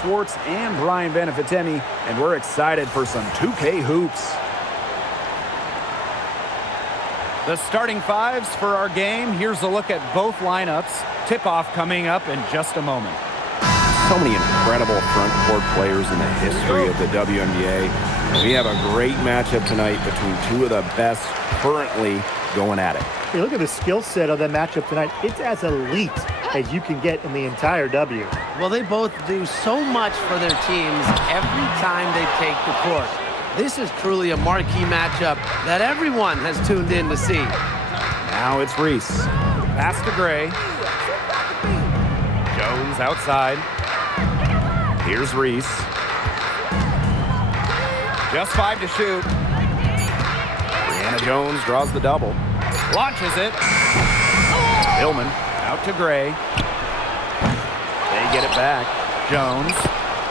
Swartz and Brian Benefitemi, and we're excited for some 2K hoops. The starting fives for our game. Here's a look at both lineups. Tip-off coming up in just a moment. So many incredible front court players in the history of the WNBA. We have a great matchup tonight between two of the best currently going at it. Hey, look at the skill set of that matchup tonight. It's as elite as you can get in the entire W. Well, they both do so much for their teams every time they take the court. This is truly a marquee matchup that everyone has tuned in to see. Now it's Reese. Pass to Gray. Jones outside. Here's Reese. Just 5 to shoot. Brianna Jones draws the double. Launches it. Hillman out to Gray. They get it back. Jones.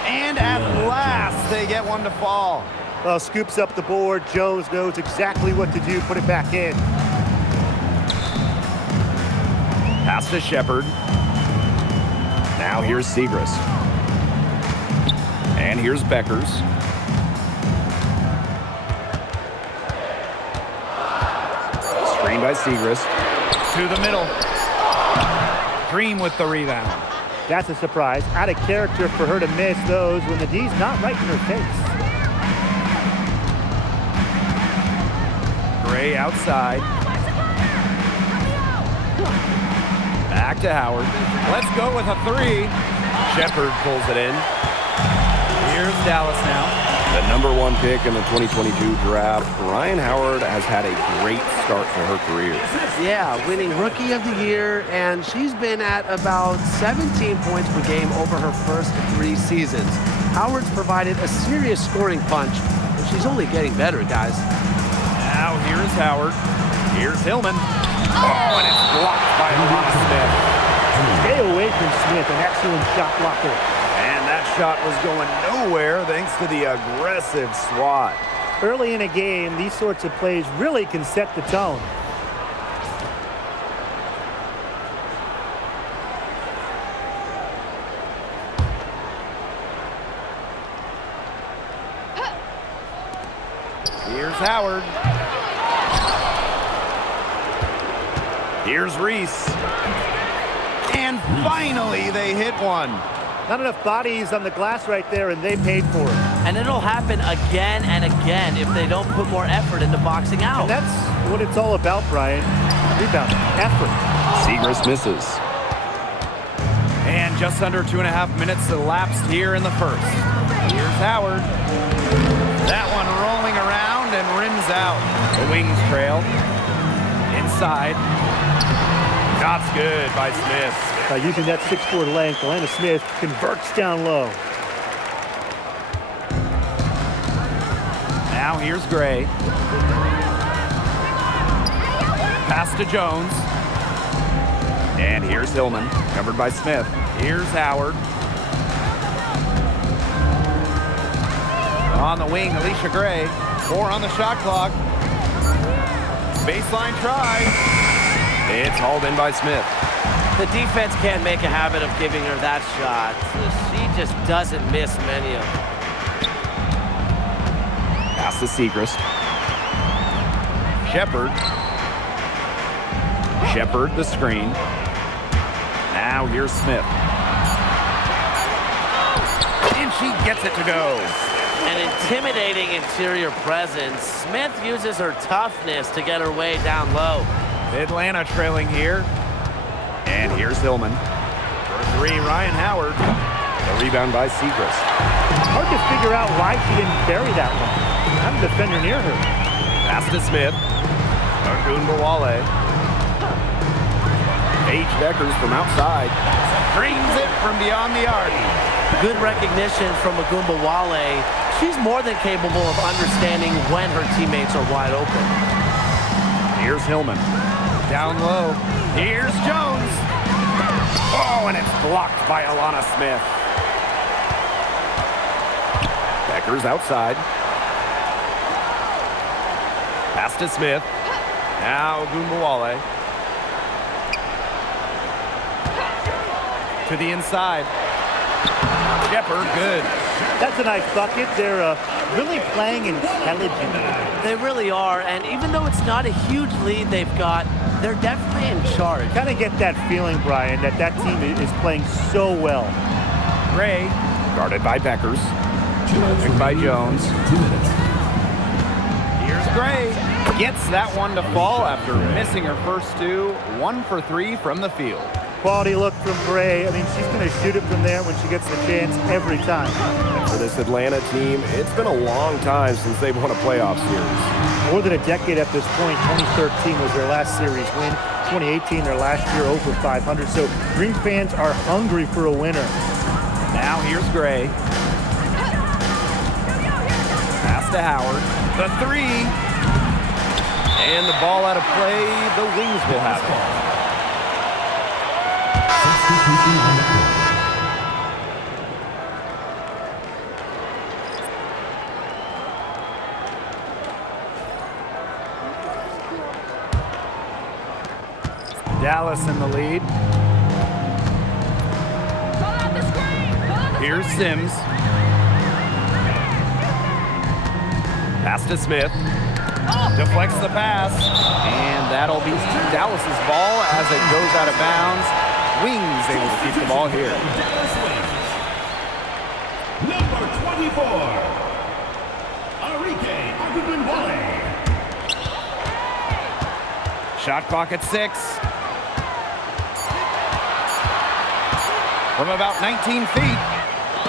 And at last, they get one to fall. Well, scoops up the board. Jones knows exactly what to do. Put it back in. Pass to Shepard. Now here's Segrist. And here's Beckers. Screen by Segrist. To the middle. Dream with the rebound. That's a surprise. Out of character for her to miss those when the D's not right in her face. Gray outside. Back to Howard. Let's go with a 3. Shepard pulls it in. Here's Dallas now. The #1 pick in the 2022 draft, Ryan Howard has had a great start to her career. Yeah, winning Rookie of the Year, and she's been at about 17 points per game over her first 3 seasons. Howard's provided a serious scoring punch, and she's only getting better, guys. Now here's Howard. Here's Hillman. Oh, and it's blocked by Alana Smith. Stay away from Smith, an excellent shot blocker. And that shot was going nowhere thanks to the aggressive swat. Early in a game, these sorts of plays really can set the tone. Here's Howard. Here's Reese. And finally, they hit one. Not enough bodies on the glass right there, and they paid for it. And it'll happen again and again if they don't put more effort into boxing out. And that's what it's all about, Brian. Rebound, effort. Segrist misses. And just under 2.5 minutes elapsed here in the first. Here's Howard. That one rolling around and rims out. The Wings trail. Inside. Shots good by Smith. By using that 6'4" length, Alana Smith converts down low. Now here's Gray. Pass to Jones. And here's Hillman, covered by Smith. Here's Howard. On the wing, Alicia Gray. 4 on the shot clock. Baseline try. It's hauled in by Smith. The defense can't make a habit of giving her that shot. She just doesn't miss many of them. Pass to Segrist. Shepard. Shepard, the screen. Now here's Smith. And she gets it to go. An intimidating interior presence. Smith uses her toughness to get her way down low. Atlanta trailing here. And here's Hillman. For 3, Ryan Howard. The rebound by Segrist. Hard to figure out why she didn't bury that one. Not a defender near her. Pass to Smith. Ogunbowale. Paige Beckers from outside. Brings it from beyond the arc. Good recognition from Ogunbowale. She's more than capable of understanding when her teammates are wide open. Here's Hillman. Down low. Here's Jones. Oh, and it's blocked by Alana Smith. Beckers outside. Pass to Smith. Now Ogunbowale. To the inside. Shepard, good. That's a nice bucket. They're really playing intelligently. They really are, and even though it's not a huge lead they've got, they're definitely in charge. Kind of get that feeling, Brian, that team is playing so well. Gray, Guarded by Beckers. picked by Jones. Here's Gray. Gets that one to fall after missing her first two. 1 for 3 from the field. Quality look from Gray. I mean, she's going to shoot it from there when she gets the chance every time. And for this Atlanta team, it's been a long time since they've won a playoff series. More than a decade at this point. 2013 was their last series win. 2018, their last year over 500. So Green fans are hungry for a winner. Now here's Gray. Pass to Howard. The three. And the ball out of play. The Wings will have it. Dallas in the lead. Here's Sims. Pass to Smith. Deflects the pass. And that'll be Dallas's ball as it goes out of bounds. Wings able to keep the ball here. Number 24, Arike Agubenwale. Shot clock at 6. From about 19 feet.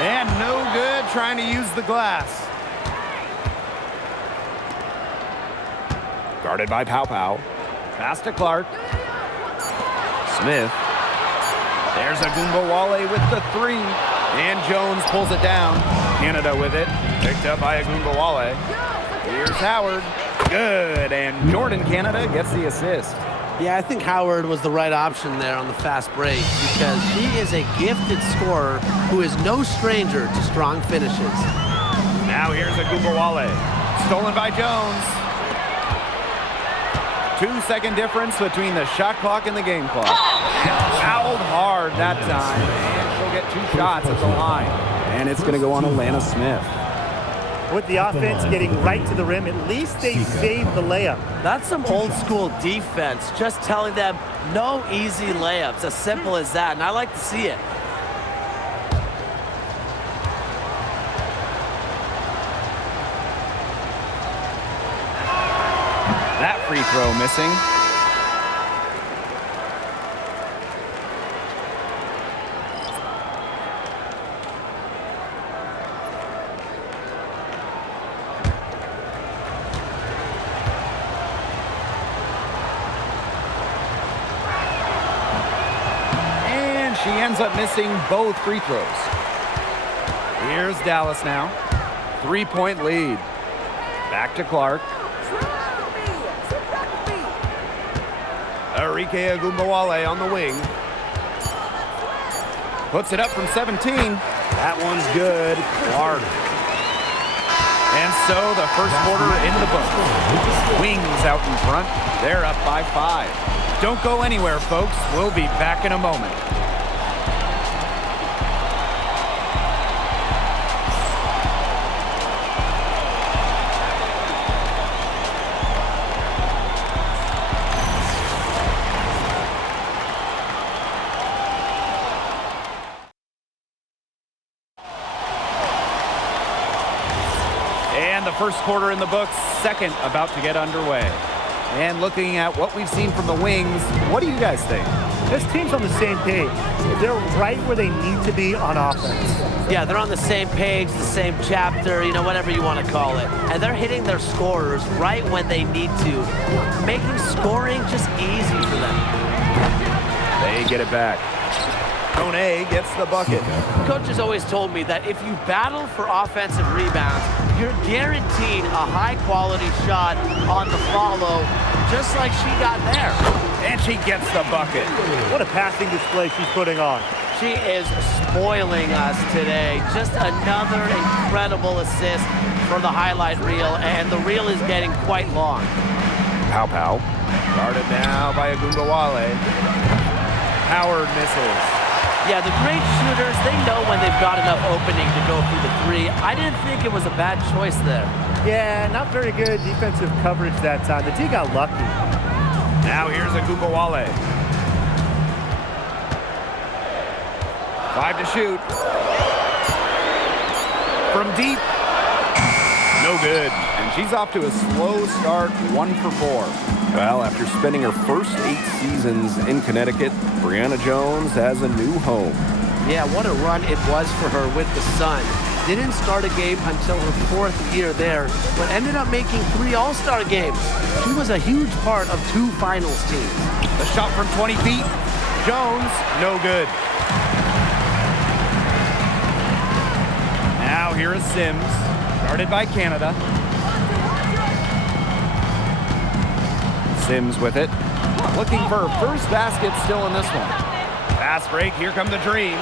And no good trying to use the glass. Guarded by Pow Pow. Pass to Clark. Smith. There's Agubenwale with the three. And Jones pulls it down. Canada with it. Picked up by Agubenwale. Here's Howard. Good. And Jordan Canada gets the assist. Yeah, I think Howard was the right option there on the fast break because she is a gifted scorer who is no stranger to strong finishes. Now here's Agubenwale. Stolen by Jones. 2-second difference between the shot clock and the game clock. Fouled hard that time. And she'll get 2 shots at the line. And it's going to go on Atlanta Smith. With the offense getting right to the rim, at least they saved the layup. That's some old school defense, just telling them no easy layups, as simple as that, and I like to see it. That free throw missing. And she ends up missing both free throws. Here's Dallas now. 3-point lead. Back to Clark. Arike Agubenwale on the wing. Puts it up from 17. That one's good. Clark. And so the first quarter in the book. Wings out in front. They're up by 5. Don't go anywhere, folks. We'll be back in a moment. And the first quarter in the books, second about to get underway. And looking at what we've seen from the Wings, what do you guys think? This team's on the same page. They're right where they need to be on offense. Yeah, they're on the same page, the same chapter, whatever you want to call it. And they're hitting their scorers right when they need to, making scoring just easy for them. They get it back. Kone gets the bucket. Coach has always told me that if you battle for offensive rebounds, you're guaranteed a high-quality shot on the follow, just like she got there. And she gets the bucket. What a passing display she's putting on. She is spoiling us today. Just another incredible assist for the highlight reel, and the reel is getting quite long. Pow Pow. Guarded now by Agubenwale. Howard misses. Yeah, the great shooters, they know when they've got enough opening to go through the three. I didn't think it was a bad choice there. Yeah, not very good defensive coverage that time. The D got lucky. Now here's Agugawale. 5 to shoot. From deep. No good. And she's off to a slow start, 1 for 4. Well, after spending her first 8 seasons in Connecticut, Brianna Jones has a new home. Yeah, what a run it was for her with the Sun. Didn't start a game until her 4th year there, but ended up making 3 All-Star games. She was a huge part of 2 finals teams. The shot from 20 feet. Jones, no good. Now here is Sims, guarded by Canada. Sims with it. Looking for her first basket still in this one. Fast break, here come the Dream.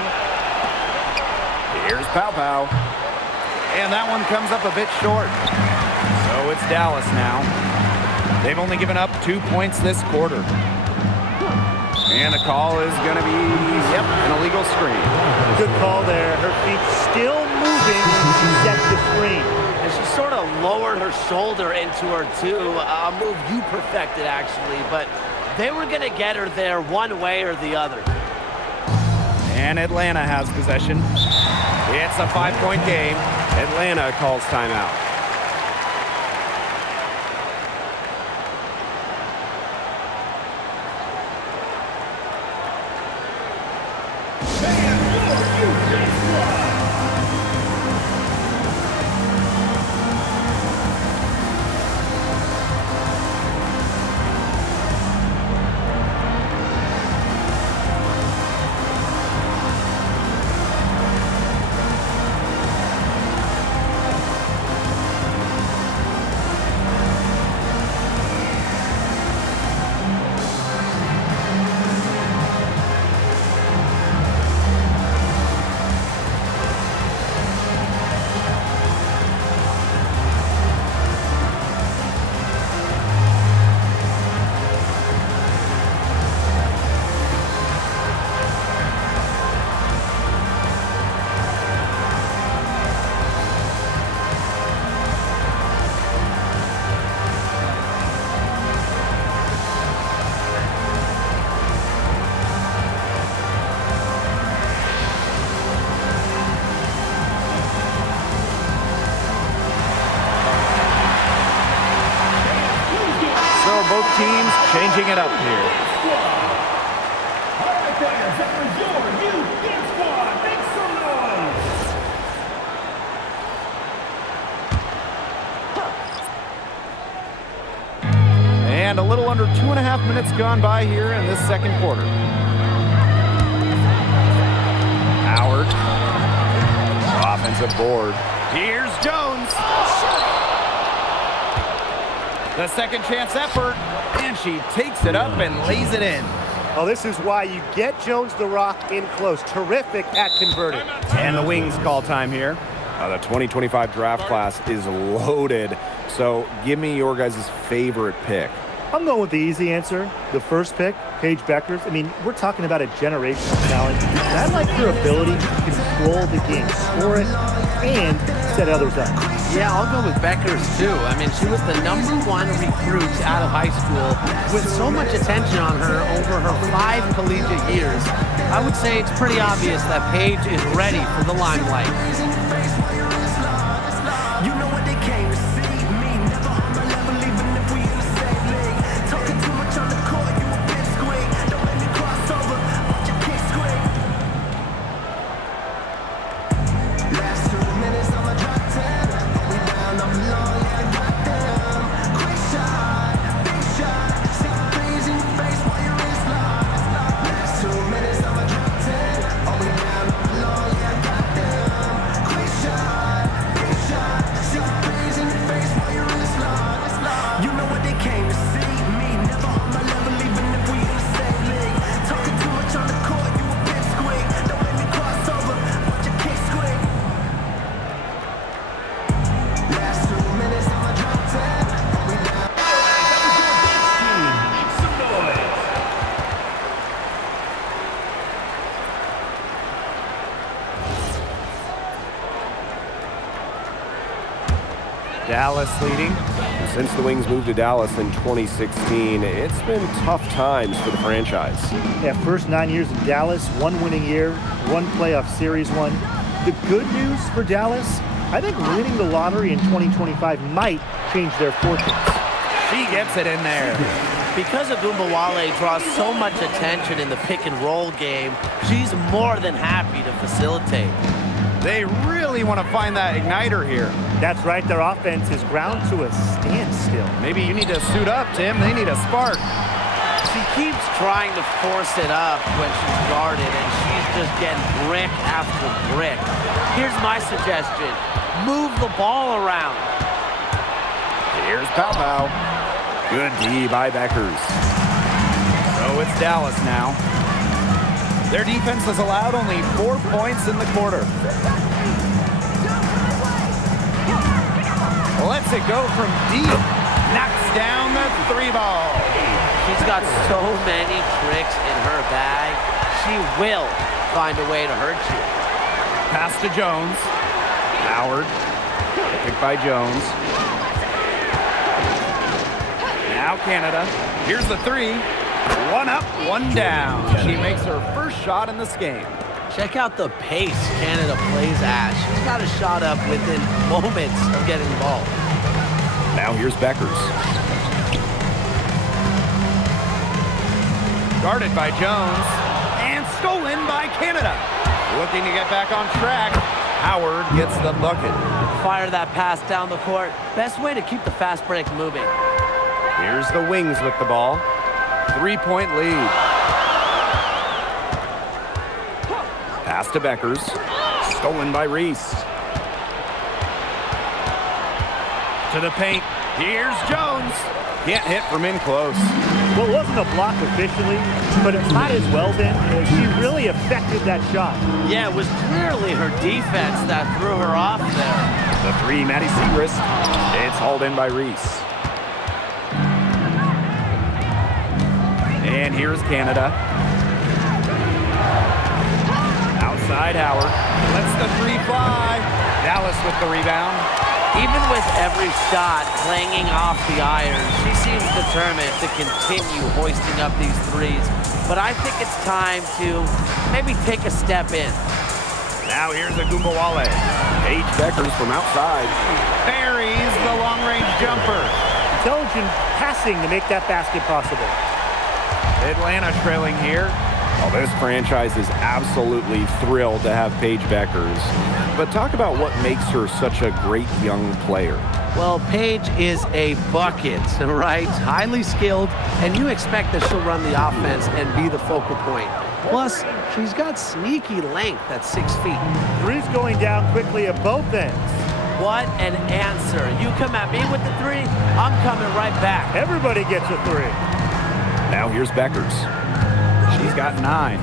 Here's Pow Pow. And that one comes up a bit short. So it's Dallas now. They've only given up 2 points this quarter. And the call is going to be, an illegal screen. Good call there. Her feet still moving when she set the screen. And she sort of lowered her shoulder into her, too. A move you perfected, actually. But they were going to get her there one way or the other. And Atlanta has possession. It's a 5-point game. Atlanta calls timeout. Both teams changing it up here. All right, fans, that was your youth dance squad. Make some noise. And a little under 2.5 minutes gone by here in this second quarter. Howard. Offensive board. Here's Jones. The second chance effort, and she takes it up and lays it in. Oh, this is why you get Jones the Rock in close. Terrific at converting. And the Wings call time here. The 2025 draft class is loaded, so give me your guys' favorite pick. I'm going with the easy answer. The first pick, Paige Beckers. I mean, we're talking about a generational talent. And I like her ability to control the game, score it, and set others up. Yeah, I'll go with Beckers, too. I mean, she was the #1 recruit out of high school with so much attention on her over her 5 collegiate years. I would say it's pretty obvious that Paige is ready for the limelight. You know what they came to see me, never on my level, even if we in the same league. Talking too much on the court, you a bit squeak. Don't let me cross over, watch your kick squeak. Last 2 minutes, I'ma drop 10. We down on the long, yeah, I got them. Quick shot, big shot, 6 threes in your face while your wrist locked. Last 2 minutes, I'ma drop 10. Oh, we down on the long, yeah, I got them. Quick shot, big shot. You know what they came to see me, never on my level, even if we in the same league. Talking too much on the court, you a bit squeak. Don't let me cross over, watch your kick squeak. Dallas leading. Since the Wings moved to Dallas in 2016, it's been tough times for the franchise. Yeah, first 9 years in Dallas, one winning year, one playoff series won. The good news for Dallas, I think winning the lottery in 2025 might change their fortunes. She gets it in there. Because Agumbawale draws so much attention in the pick and roll game, she's more than happy to facilitate. They really want to find that igniter here. That's right, their offense is ground to a standstill. Maybe you need to suit up, Tim. They need a spark. She keeps trying to force it up when she's guarded, and she's just getting brick after brick. Here's my suggestion. Move the ball around. Here's Pow Pow. Good D by Beckers. So it's Dallas now. Their defense has allowed only 4 points in the quarter. Lets it go from deep. Knocks down the 3 ball. She's got so many tricks in her bag. She will find a way to hurt you. Pass to Jones. Howard. Picked by Jones. Now Canada. Here's the 3. 1 up, 1 down. She makes her first shot in this game. Check out the pace Canada plays at. She's got a shot up within moments of getting the ball. Now here's Beckers. Guarded by Jones. And stolen by Canada. Looking to get back on track. Howard gets the bucket. Fire that pass down the court. Best way to keep the fast break moving. Here's the Wings with the ball. 3-point lead. Pass to Beckers. Stolen by Reese. To the paint. Here's Jones. Can't hit from in close. Well, it wasn't a block officially, but it might as well been. She really affected that shot. Yeah, it was clearly her defense that threw her off there. The 3, Maddie Segrist. It's hauled in by Reese. And here's Canada. Outside Howard. Lets the 3 fly. Dallas with the rebound. Even with every shot clanging off the iron, she seems determined to continue hoisting up these threes. But I think it's time to maybe take a step in. Now here's Agumbawale. Paige Beckers from outside. Buries the long-range jumper. Intelligent passing to make that basket possible. Atlanta trailing here. Well, this franchise is absolutely thrilled to have Paige Beckers. But talk about what makes her such a great young player. Well, Paige is a bucket, right? Highly skilled, and you expect that she'll run the offense and be the focal point. Plus, she's got sneaky length at 6 feet. 3's going down quickly at both ends. What an answer. You come at me with the 3, I'm coming right back. Everybody gets a 3. Now here's Beckers. She's got 9.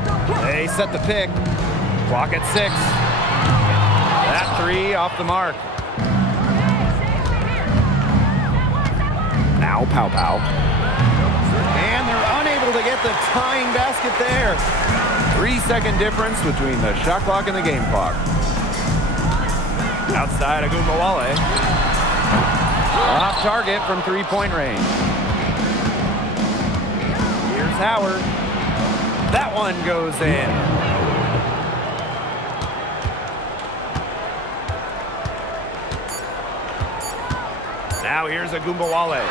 They set the pick. Clock at 6. That 3 off the mark. Now Pow Pow. And they're unable to get the tying basket there. 3-second difference between the shot clock and the game clock. Outside Agumbawale. Off target from 3-point range. Here's Howard. That one goes in. Now here's Agumbawale.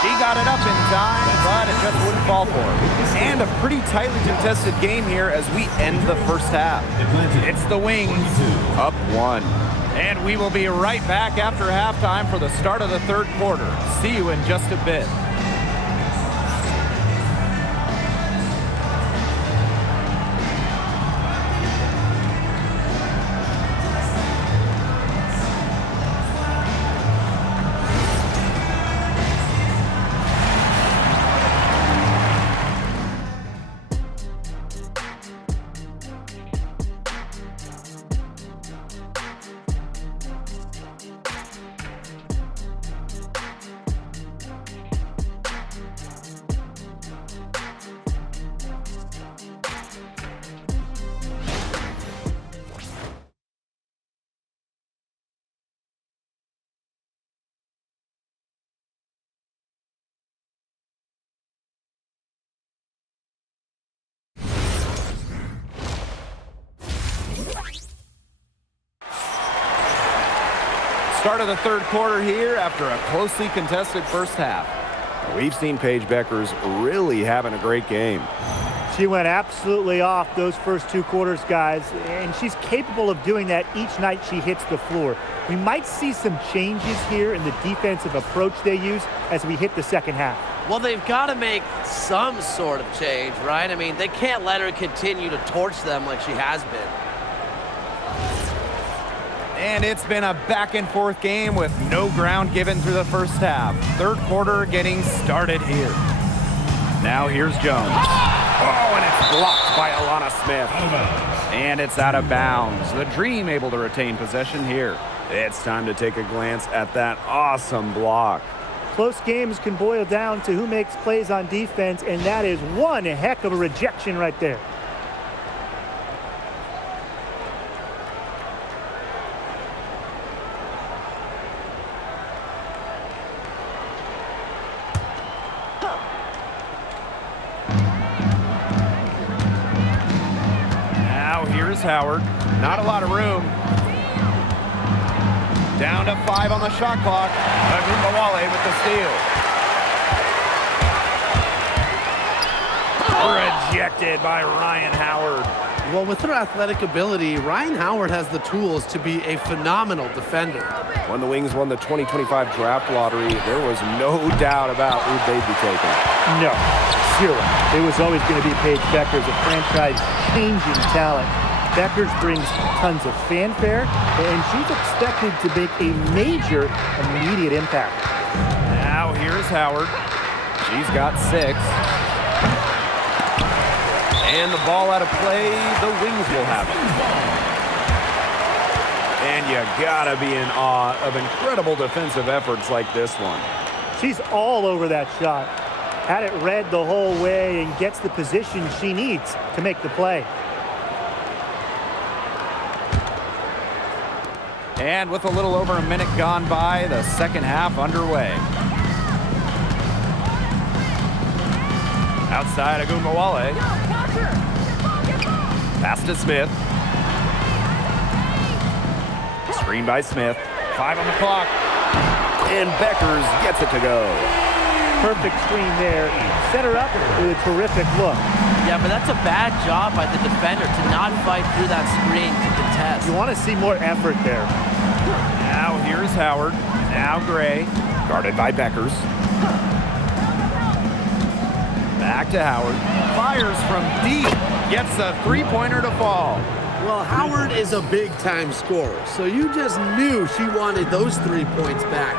She got it up in time, but it just wouldn't fall for her. And a pretty tightly contested game here as we end the first half. It's the Wings up 1. And we will be right back after halftime for the start of the third quarter. See you in just a bit. Start of the third quarter here after a closely contested first half. We've seen Paige Beckers really having a great game. She went absolutely off those first 2 quarters, guys, and she's capable of doing that each night she hits the floor. We might see some changes here in the defensive approach they use as we hit the second half. Well, they've got to make some sort of change, right? I mean, they can't let her continue to torch them like she has been. And it's been a back-and-forth game with no ground given through the first half. Third quarter getting started here. Now here's Jones. Oh, and it's blocked by Alana Smith. And it's out of bounds. The Dream able to retain possession here. It's time to take a glance at that awesome block. Close games can boil down to who makes plays on defense, and that is one heck of a rejection right there. Here's Howard. Not a lot of room. Down to 5 on the shot clock. Agumbawale with the steal. Rejected by Ryan Howard. Well, with her athletic ability, Ryan Howard has the tools to be a phenomenal defender. When the Wings won the 2025 draft lottery, there was no doubt about who they'd be taking. No, zero. It was always going to be Paige Beckers, a franchise-changing talent. Beckers brings tons of fanfare, and she's expected to make a major immediate impact. Now here's Howard. She's got 6. And the ball out of play, the Wings will have it. And you gotta be in awe of incredible defensive efforts like this one. She's all over that shot. Had it read the whole way and gets the position she needs to make the play. And with a little over a minute gone by, the second half underway. Outside Agumbawale. Pass to Smith. Screen by Smith. 5 on the clock. And Beckers gets it to go. Perfect screen there. Set her up with a terrific look. Yeah, but that's a bad job by the defender to not fight through that screen to contest. You want to see more effort there. Now here's Howard. Now Gray. Guarded by Beckers. Back to Howard. Fires from deep. Gets a three-pointer to fall. Well, Howard is a big-time scorer, so you just knew she wanted those 3 points back.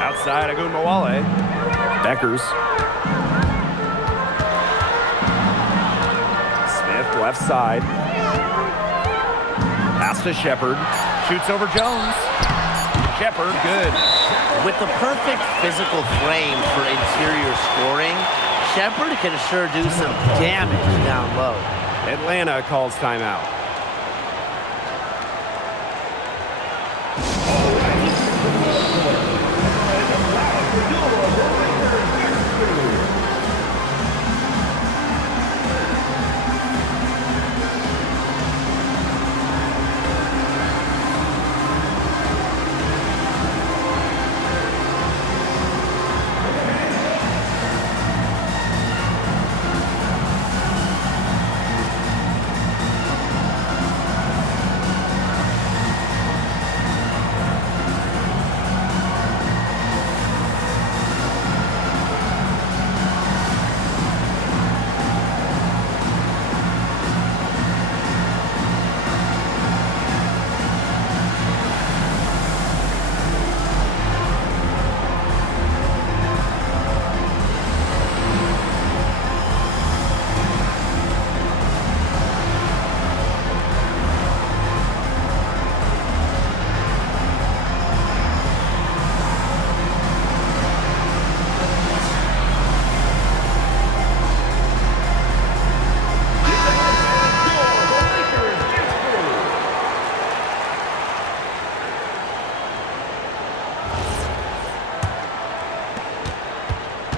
Outside Agumbawale. Beckers. Smith left side. Pass to Shepard. Shoots over Jones. Shepard, good. With the perfect physical frame for interior scoring, Shepard can sure do some damage down low. Atlanta calls timeout.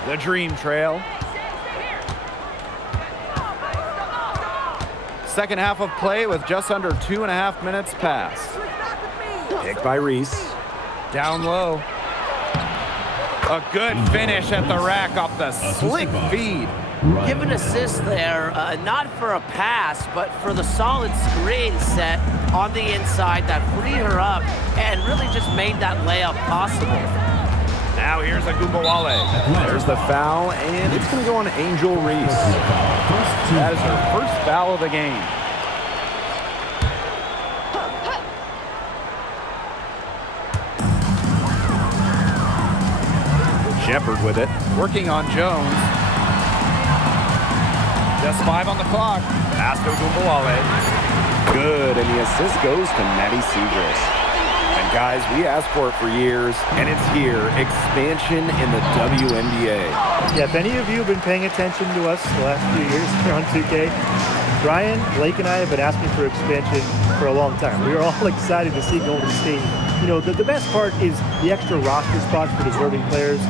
The Dream trail. second half of play with just under 2.5 minutes passed. Picked by Reese. Down low. A good finish at the rack off the slick feed. Give an assist there, not for a pass, but for the solid screen set on the inside that freed her up and really just made that layup possible. Now here's Agumbawale. There's the foul, and it's going to go on Angel Reese. That is her first foul of the game. Shepard with it. Working on Jones. Just 5 on the clock. Pass to Agumbawale. Good, and the assist goes to Maddie Segrist. And guys, we asked for it for years, and it's here. Expansion in the WNBA. Yeah, if any of you have been paying attention to us the last few years here on 2K, Brian, Blake, and I have been asking for expansion for a long time. We are all excited to see Golden State. You know, the best part is the extra roster spots for deserving players.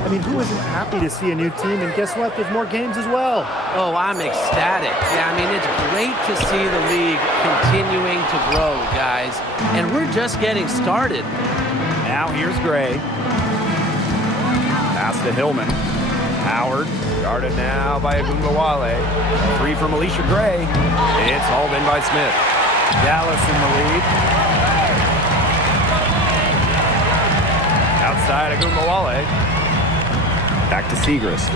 I mean, who isn't happy to see a new team? And guess what? There's more games as well. Oh, I'm ecstatic. Yeah, I mean, it's great to see the league continuing to grow, guys. And we're just getting started. Now here's Gray. Pass to Hillman. Howard, guarded now by Agumbawale. Free from Alicia Gray. It's hauled in by Smith. Dallas in the lead. Outside Agumbawale. Back to Segrist.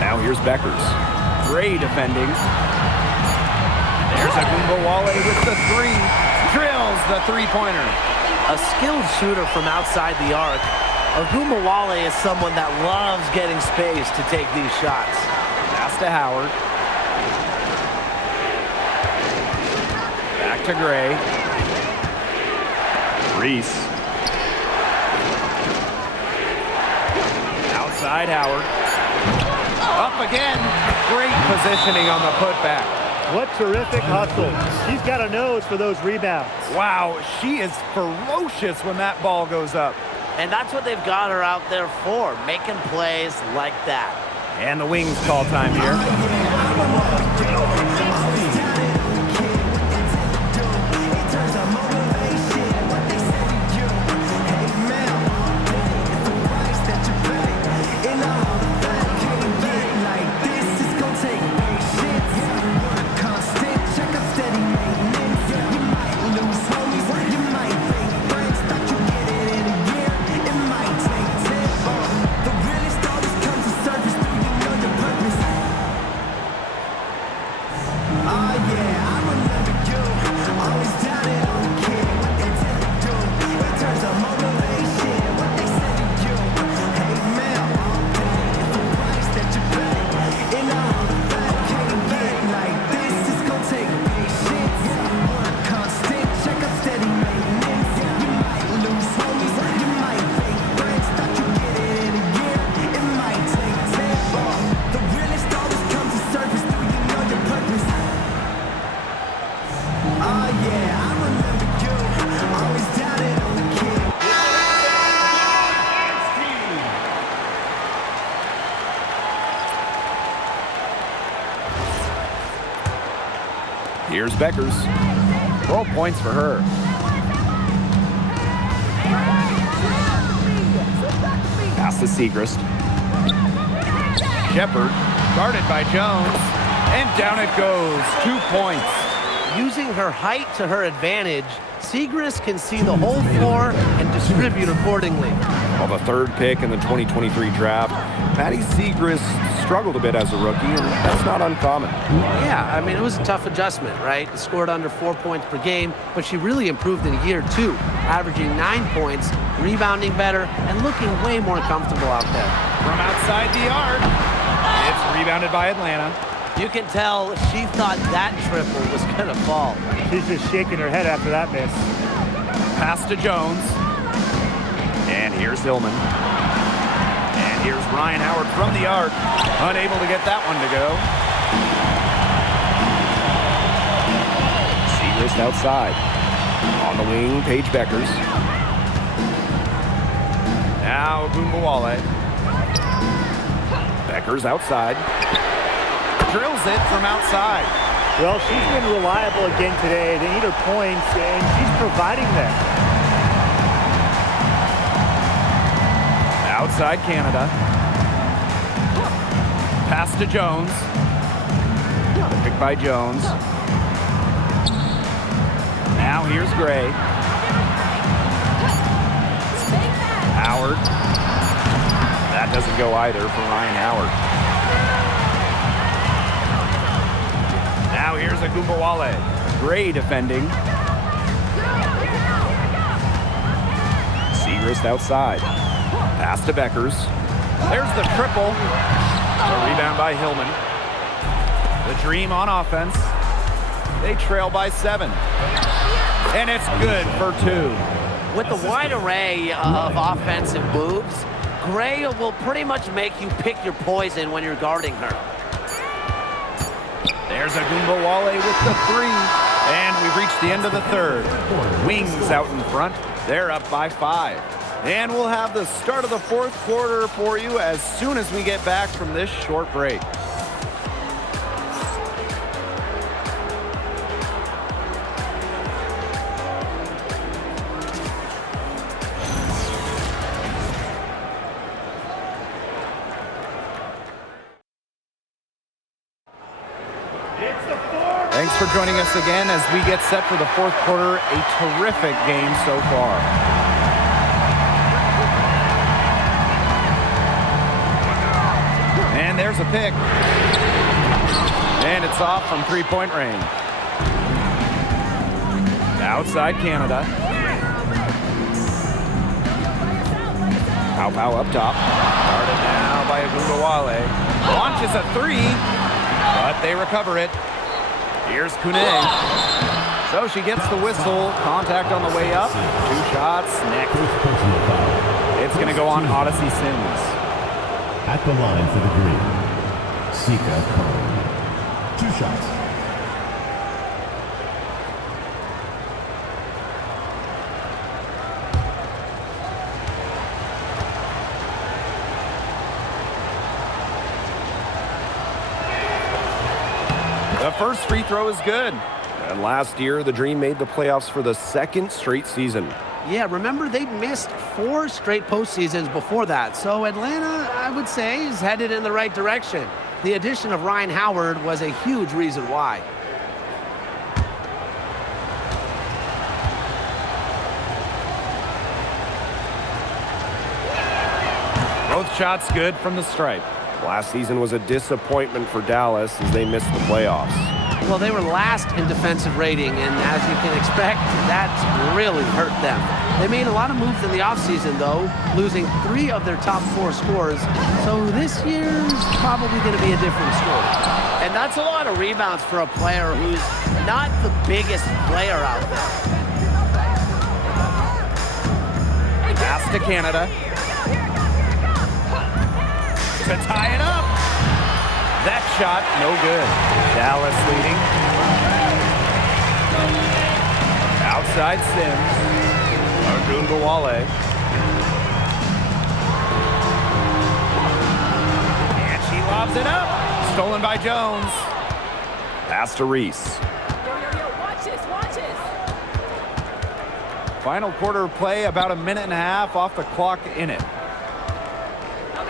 Now here's Beckers. Gray defending. There's Agumbawale with the three. Drills the three-pointer. A skilled shooter from outside the arc. Agumbawale is someone that loves getting space to take these shots. Pass to Howard. Back to Gray. Reese. Outside Howard. Up again. Great positioning on the putback. What terrific hustle. She's got a nose for those rebounds. Wow, she is ferocious when that ball goes up. And that's what they've got her out there for, making plays like that. And the Wings call time here. Here's Beckers. 12 points for her. Pass to Segrist. Shepard, guarded by Jones, and down it goes. 2 points. Using her height to her advantage, Segrist can see the whole floor and distribute accordingly. Well, the third pick in the 2023 draft, Maddie Segrist struggled a bit as a rookie, and that's not uncommon. Yeah, I mean, it was a tough adjustment, right? Scored under 4 points per game, but she really improved in year 2, averaging 9 points, rebounding better, and looking way more comfortable out there. From outside the arc, it's rebounded by Atlanta. You can tell she thought that triple was going to fall. She's just shaking her head after that miss. Pass to Jones. And here's Hillman. And here's Ryan Howard from the arc. Unable to get that one to go. Segrist outside. On the wing, Paige Beckers. Now Agumbawale. Beckers outside. Drills it from outside. Well, she's been reliable again today. They need her points, and she's providing them. Outside Canada. Pass to Jones. Pick by Jones. Now here's Gray. Howard. That doesn't go either for Ryan Howard. Now here's Agumbawale. Gray defending. Segrist outside. Pass to Beckers. There's the triple. A rebound by Hillman. The Dream on offense. They trail by 7. And it's good for 2. With the wide array of offensive moves, Gray will pretty much make you pick your poison when you're guarding her. There's Agumbawale with the 3. And we've reached the end of the third. Wings out in front. They're up by 5. And we'll have the start of the fourth quarter for you as soon as we get back from this short break. Thanks for joining us again as we get set for the fourth quarter. A terrific game so far. And there's a pick. And it's off from three-point range. Outside Canada. Pow up top. Guarded now by Agumbawale. Launches a 3, but they recover it. Here's Kune. So she gets the whistle. Contact on the way up. 2 shots. Next. It's going to go on Odyssey Sims. At the line for the green, Sika Kone. 2 shots. The first free throw is good. And last year, the Dream made the playoffs for the 2nd straight season. Yeah, remember they missed 4 straight postseasons before that. So Atlanta, I would say, is headed in the right direction. The addition of Ryan Howard was a huge reason why. Both shots good from the stripe. Last season was a disappointment for Dallas as they missed the playoffs. Well, they were last in defensive rating, and as you can expect, that's really hurt them. They made a lot of moves in the offseason, though, losing 3 of their top 4 scorers. So this year's probably going to be a different story. And that's a lot of rebounds for a player who's not the biggest player out there. Pass to Canada. To tie it up. That shot, no good. Dallas leading. Outside Sims. Agumbawale. And she lobs it up. Stolen by Jones. Pass to Reese. Watch this, watch this. Final quarter play, about a minute and a half off the clock in it.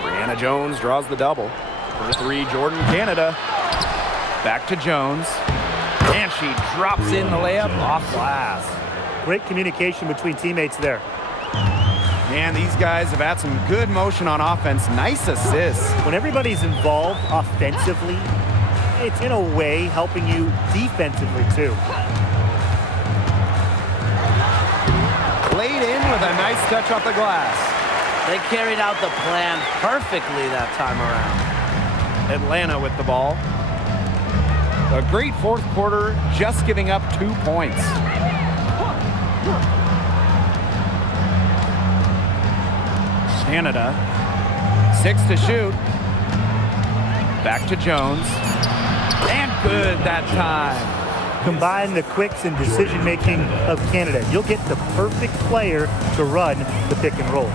Brianna Jones draws the double. For 3, Jordan Canada. Back to Jones. And she drops in the layup off glass. Great communication between teammates there. Man, these guys have had some good motion on offense. Nice assists. When everybody's involved offensively, it's in a way helping you defensively too. Laid in with a nice touch off the glass. They carried out the plan perfectly that time around. Atlanta with the ball. A great fourth quarter, just giving up 2 points. Canada, 6 to shoot. Back to Jones. And good that time. Combine the quicks and decision-making of Canada. You'll get the perfect player to run the pick and roll.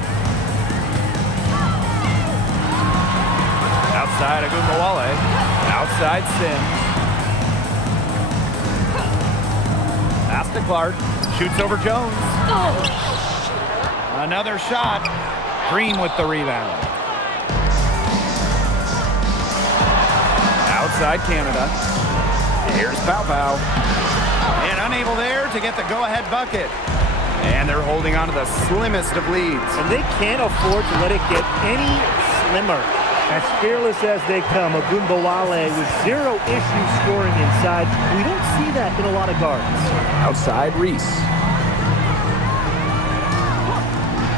Inside Agumbawale. Outside Sims. Pass to Clark. Shoots over Jones. Another shot. Green with the rebound. Outside Canada. Here's Pow Pow. And unable there to get the go-ahead bucket. And they're holding on to the slimmest of leads. And they can't afford to let it get any slimmer. As fearless as they come, Agumbawale with zero issues scoring inside. We don't see that in a lot of guards. Outside Reese.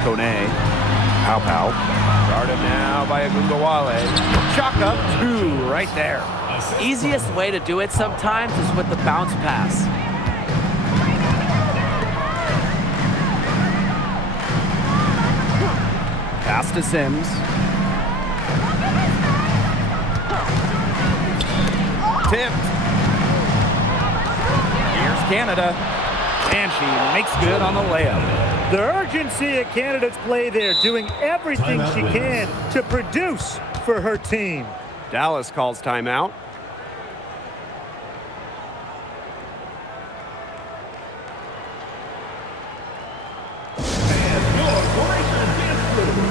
Kone. Pow Pow. Guarded now by Agumbawale. Chalk up 2 right there. Easiest way to do it sometimes is with the bounce pass. Pass to Sims. Tipped. Here's Canada. And she makes good on the layup. The urgency at Canada's play there, doing everything she can to produce for her team. Dallas calls timeout. And your Glacier dance crew.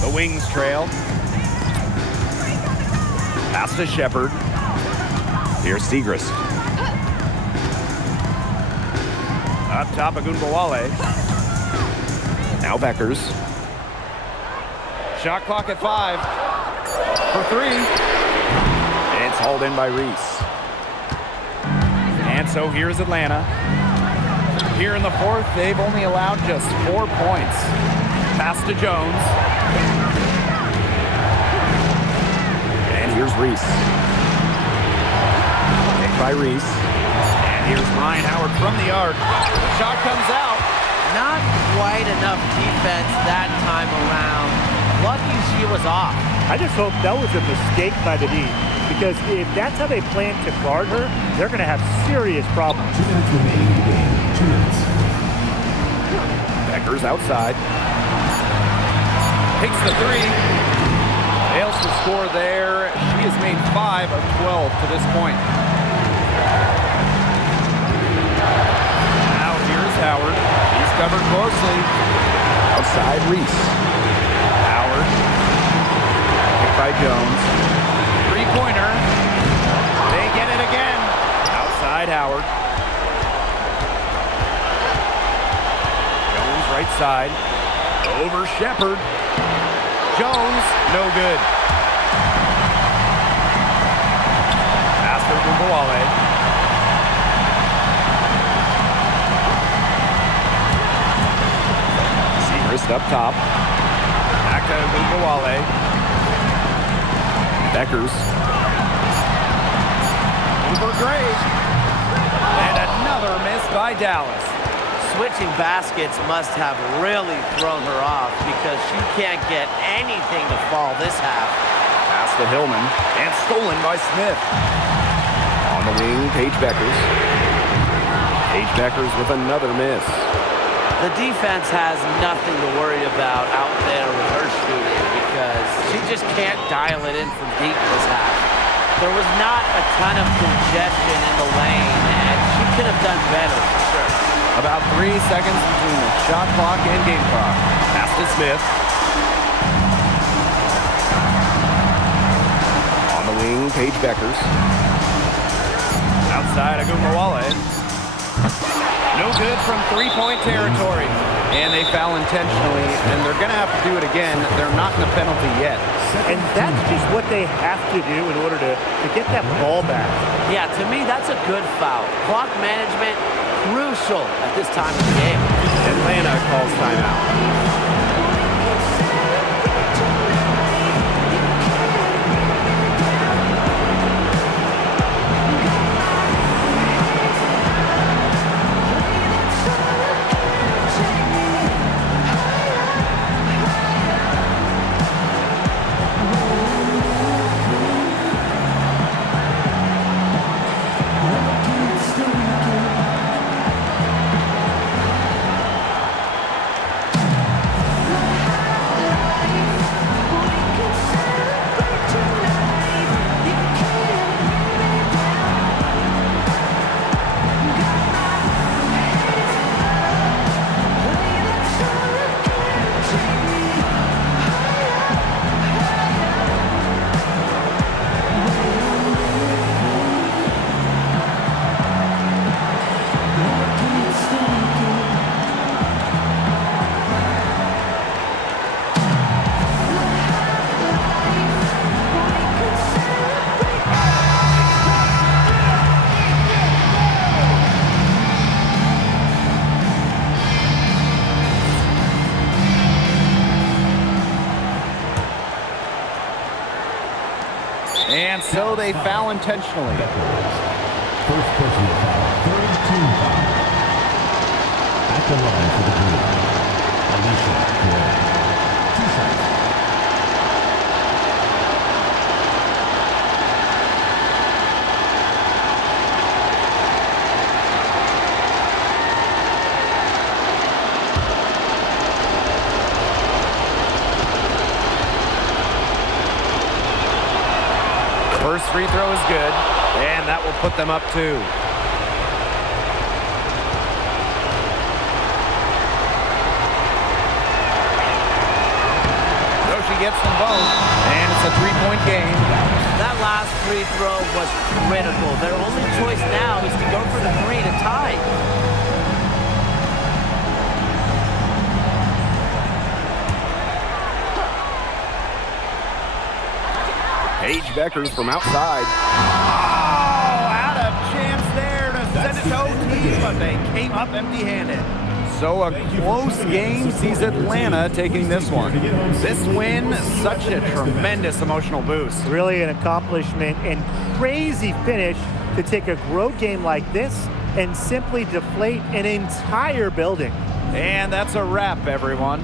The Wings trail. Pass to Shepard. Here's Segrist. Up top, Agumbawale. Now Beckers. Shot clock at 5. For 3. It's hauled in by Reese. And so here's Atlanta. Here in the 4th, they've only allowed just 4 points. Pass to Jones. And here's Reese. Picked by Reese. And here's Ryan Howard from the arc. Shot comes out. Not quite enough defense that time around. Lucky she was off. I just hope that was a mistake by the D, because if that's how they plan to guard her, they're going to have serious problems. 2 minutes remaining in the game. 2 minutes. Beckers outside. Takes the 3. Fails to score there. She has made 5 of 12 to this point. Now here's Howard. He's covered closely. Outside Reese. Howard. Picked by Jones. 3-pointer. They get it again. Outside Howard. Jones right side. Over Shepard. Jones, no good. Pass to Agumbawale. Segrist up top. Back to Agumbawale. Beckers. Over Gray. And another miss by Dallas. Switching baskets must have really thrown her off because she can't get anything to fall this half. Pass to Hillman. And stolen by Smith. On the wing, Paige Beckers. Paige Beckers with another miss. The defense has nothing to worry about out there with her shooting because just can't dial it in from deep this half. There was not a ton of congestion in the lane, and she could have done better for sure. About 3 seconds between the shot clock and game clock. Pass to Smith. On the wing, Paige Beckers. Outside Agumawale. No good from three-point territory. And they foul intentionally, and they're going to have to do it again. They're not in the penalty yet. And that's just what they have to do in order to get that ball back. Yeah, to me, that's a good foul. Clock management, crucial at this time of the game. Atlanta calls timeout. And so they foul intentionally. First personal foul, third team foul. At the line for the group, Alicia Gray. 2 shots. First free throw is good, and that will put them up 2. So she gets them both, and it's a 3-point game. That last free throw was critical. Their only choice now is to go for the 3 to tie. Paige Beckers from outside. Oh, had a chance there to send it to OT, but they came up empty-handed. So a close game sees Atlanta taking this one. This win, such a tremendous emotional boost. Really an accomplishment and crazy finish to take a road game like this and simply deflate an entire building. And that's a wrap, everyone.